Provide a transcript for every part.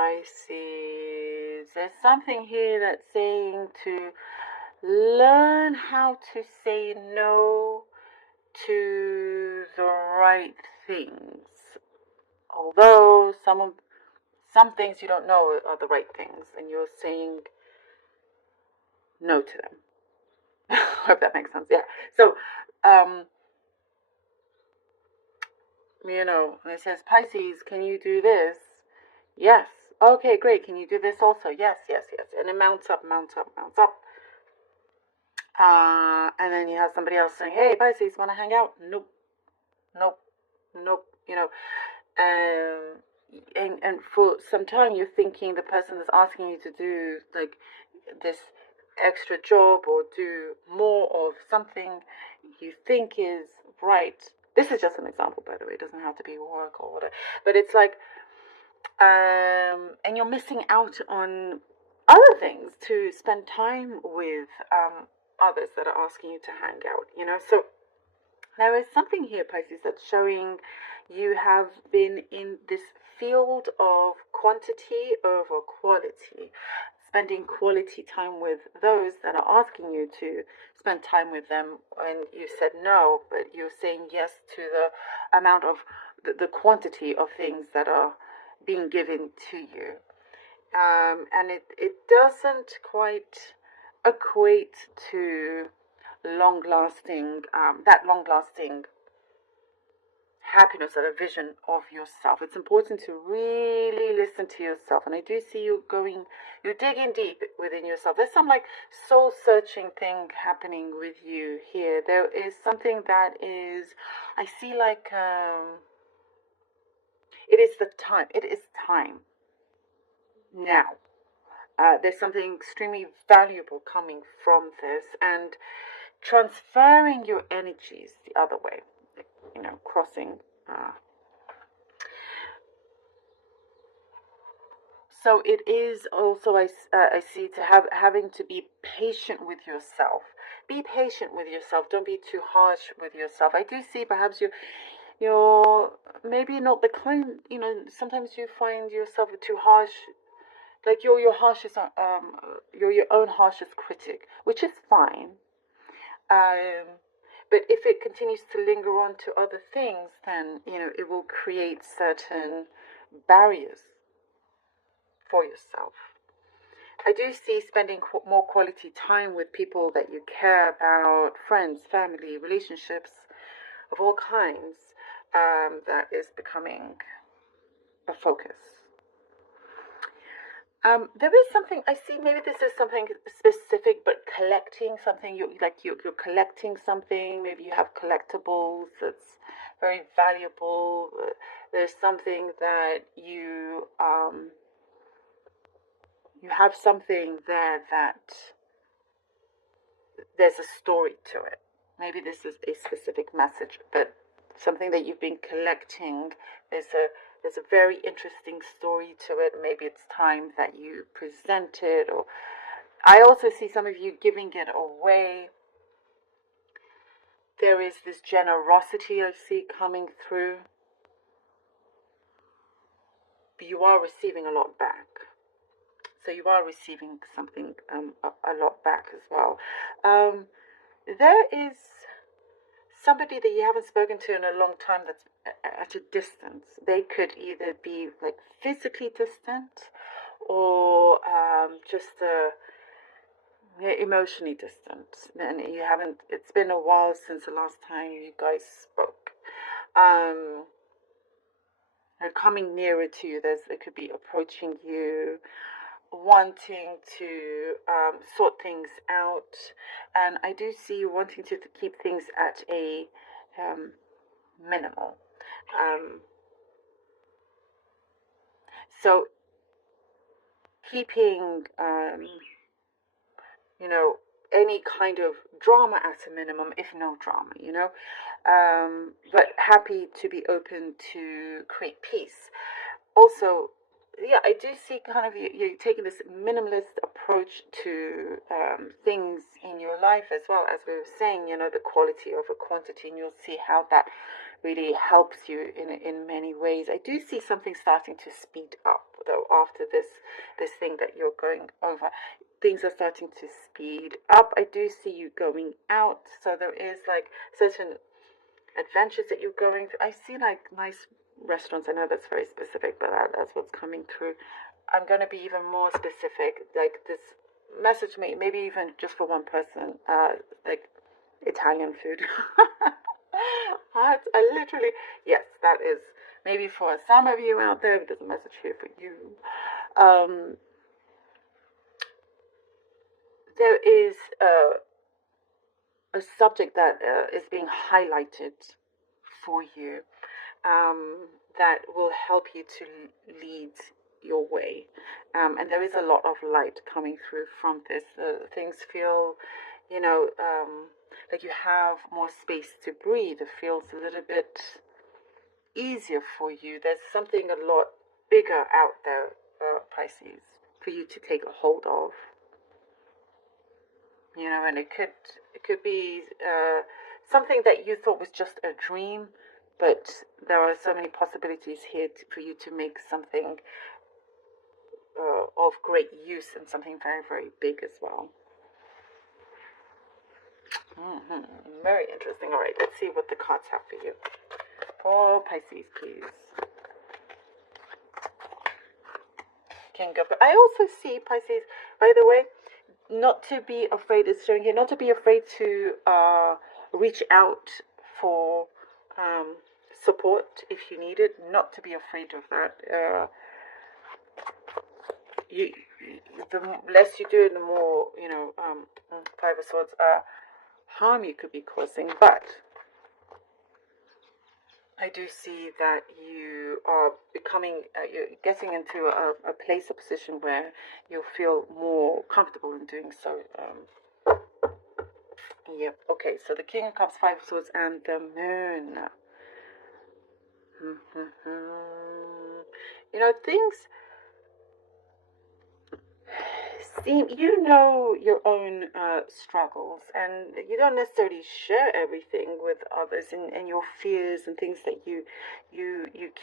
Pisces. There's something here that's saying to learn how to say no to the right things. Although some things you don't know are the right things, and you're saying no to them. I hope that makes sense. Yeah. So, it says, Pisces, can you do this? Yes. Okay, great. Can you do this also? Yes, yes, yes. And it mounts up, mounts up, mounts up. And then you have somebody else saying, hey, Pisces, want to hang out? Nope. Nope. Nope. And for some time you're thinking the person that's asking you to do like this extra job or do more of something you think is right. This is just an example, by the way. It doesn't have to be work or whatever. But it's like, and you're missing out on other things to spend time with others that are asking you to hang out. So there is something here, Pisces, that's showing you have been in this field of quantity over quality, spending quality time with those that are asking you to spend time with them, and you said no, but you're saying yes to the amount of the quantity of things that are being given to you. And it doesn't quite equate to long-lasting happiness or a vision of yourself. It's important to really listen to yourself. And I do see you're digging deep within yourself. There's some like soul-searching thing happening with you here. There is something that is, I see like, it is time now. There's something extremely valuable coming from this, and transferring your energies the other way, crossing. So it is also, I see, having to be patient with yourself. Be patient with yourself. Don't be too harsh with yourself. I do see perhaps you're maybe not the kind, sometimes you find yourself too harsh. Like you're your harshest, you're your own harshest critic, which is fine. But if it continues to linger on to other things, then, it will create certain barriers for yourself. I do see spending more quality time with people that you care about, friends, family, relationships of all kinds, that is becoming a focus. There is something I see. Maybe this is something specific, but collecting something. You're collecting something. Maybe you have collectibles that's very valuable. There's something that you have something there that there's a story to it. Maybe this is a specific message, but something that you've been collecting. There's a very interesting story to it. Maybe it's time that you present it, or I also see some of you giving it away. There is this generosity I see coming through. But you are receiving a lot back. So you are receiving something a lot back as well. There is somebody that you haven't spoken to in a long time that's at a distance. They could either be like physically distant or just emotionally distant. And it's been a while since the last time you guys spoke. They're coming nearer to you. They could be approaching you, wanting to sort things out, and I do see you wanting to keep things at a minimal. So keeping any kind of drama at a minimum, if no drama, but happy to be open to create peace. Also, yeah, I do see kind of you taking this minimalist approach to things in your life as well. As we were saying, the quality over quantity, and you'll see how that really helps you in many ways. I do see something starting to speed up though after this thing that you're going over. Things are starting to speed up. I do see you going out, so there is like certain adventures that you're going through. I see like nice restaurants. I know that's very specific, but that's what's coming through. I'm going to be even more specific. Like this message, maybe even just for one person, like Italian food. I literally, yes, that is maybe for some of you out there. There's a message here for you. There is a subject that is being highlighted for you, that will help you to lead your way. And there is a lot of light coming through from this. Things feel, like you have more space to breathe. It feels a little bit easier for you. There's something a lot bigger out there, Pisces, for you to take a hold of. And it could be something that you thought was just a dream, but there are so many possibilities here for you to make something of great use, and something very, very big as well. Very interesting. All right, let's see what the cards have for you. For Pisces, please. King of... I also see, Pisces, by the way, not to be afraid, it's showing here, not to be afraid to reach out for support if you need it, not to be afraid of that. The less you do it, the more, Five of Swords, harm you could be causing. But I do see that you are becoming, you're getting into a place, a position where you'll feel more comfortable in doing so. Yep. Okay, so the King of Cups, Five of Swords, and the Moon. Things seem, your own struggles, and you don't necessarily share everything with others, and your fears and things that you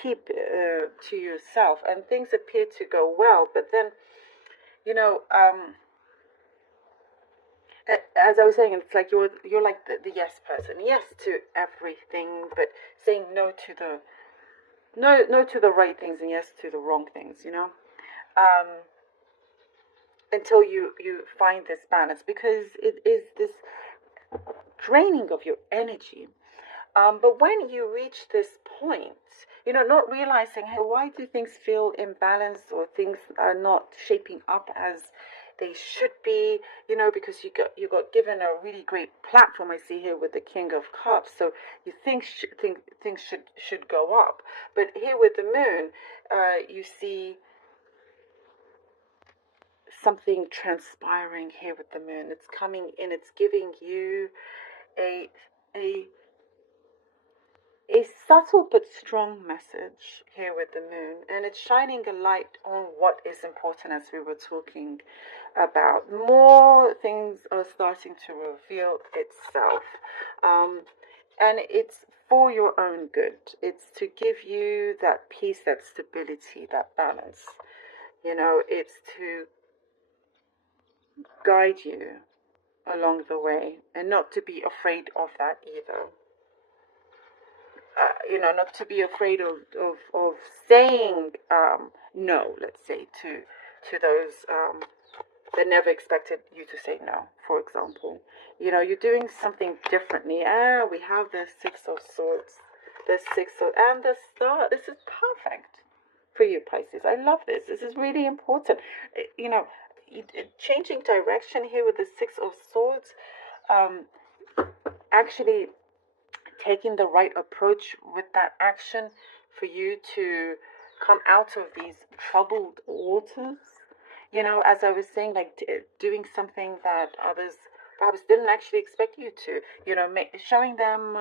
keep to yourself, and things appear to go well, but then, as I was saying, it's like you're like the yes person, yes to everything, but saying no to the right things and yes to the wrong things, until you find this balance, because it is this draining of your energy. But when you reach this point, not realizing, hey, why do things feel imbalanced, or things are not shaping up as they should be, because you got given a really great platform. I see here with the King of Cups, so you think things should go up, but here with the Moon, you see something transpiring here with the Moon. It's coming in. It's giving you a subtle but strong message here with the Moon, and it's shining a light on what is important, as we were talking about. More things are starting to reveal itself, and it's for your own good. It's to give you that peace, that stability, that balance. It's to guide you along the way, and not to be afraid of that either. Not to be afraid of saying no, let's say, to those that never expected you to say no, for example. You're doing something differently. We have the Six of Swords, and the Star. This is perfect for you, Pisces. I love this. This is really important. Changing direction here with the Six of Swords, actually taking the right approach with that action for you to come out of these troubled waters. As I was saying, like doing something that others perhaps didn't actually expect you to, showing them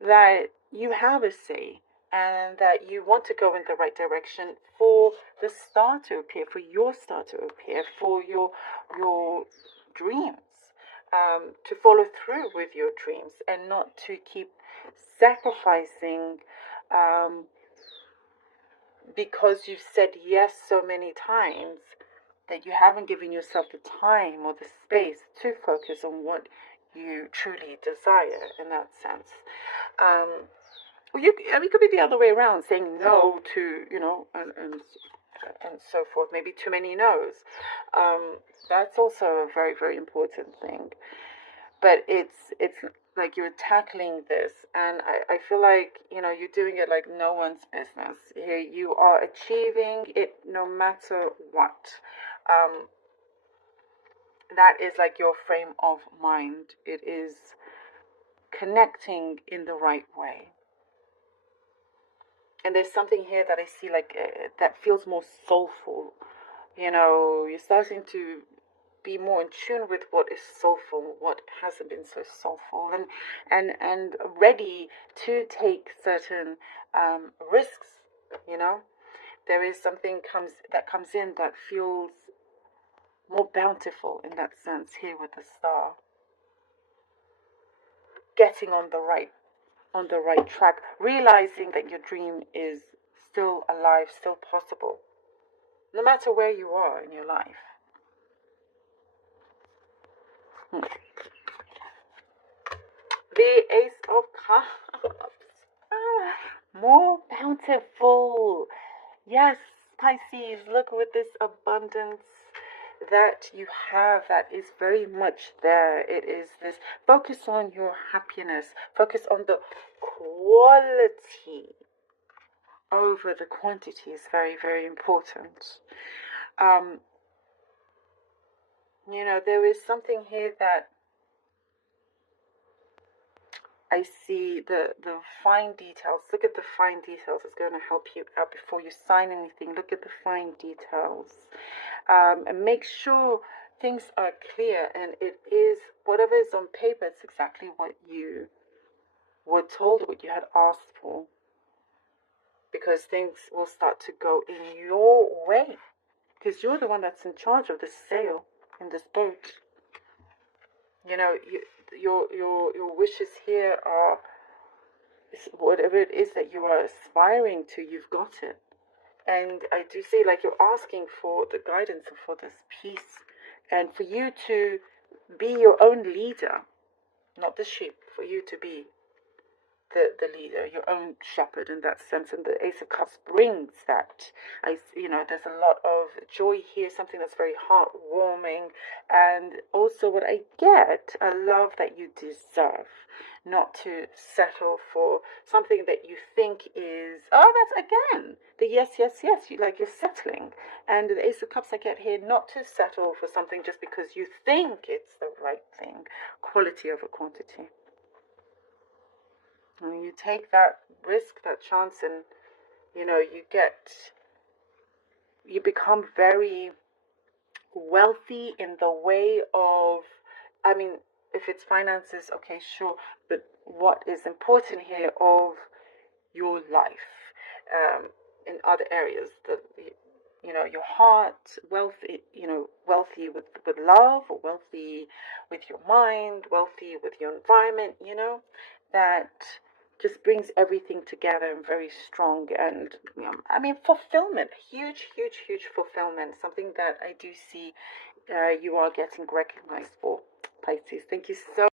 that you have a say, and that you want to go in the right direction for the star to appear, for your star to appear, for your dreams, to follow through with your dreams, and not to keep sacrificing because you've said yes so many times that you haven't given yourself the time or the space to focus on what you truly desire in that sense. Well, it could be the other way around, saying no to, and so forth. Maybe too many no's. That's also a very, very important thing. But it's like you're tackling this, and I feel like, you're doing it like no one's business. Here you are achieving it no matter what. That is like your frame of mind. It is connecting in the right way. And there's something here that I see like that feels more soulful. You're starting to be more in tune with what is soulful, what hasn't been so soulful, and ready to take certain risks. There is something that comes in that feels more bountiful in that sense here with the star. Getting on the right track, realizing that your dream is still alive, still possible, no matter where you are in your life. The Ace of Cups. More bountiful. Yes, Pisces, look with this abundance that you have, that is very much there. It is this focus on your happiness, focus on the quality over the quantity is very, very important. There is something here that I see the fine details. Look at the fine details. It's going to help you out before you sign anything. Look at the fine details. And make sure things are clear, and it is whatever is on paper. It's exactly what you were told, what you had asked for, because things will start to go in your way, because you're the one that's in charge of this sail in this boat. Your wishes here are whatever it is that you are aspiring to. You've got it. And I do see like you're asking for the guidance and for this peace, and for you to be your own leader, not the sheep, for you to be the leader, your own shepherd in that sense. And the Ace of Cups brings that. There's a lot of joy here, something that's very heartwarming. And also what I get, a love that you deserve, not to settle for something that you think is, that's again the yes, you're settling. And the Ace of Cups I get here, not to settle for something just because you think it's the right thing. Quality over quantity. And you take that risk, that chance, and you become very wealthy in the way of, if it's finances, okay, sure, but what is important here of your life, in other areas, your heart, wealthy, wealthy with love, or wealthy with your mind, wealthy with your environment, that just brings everything together and very strong. And fulfillment, huge fulfillment, something that I do see you are getting recognized for, Pisces. Thank you so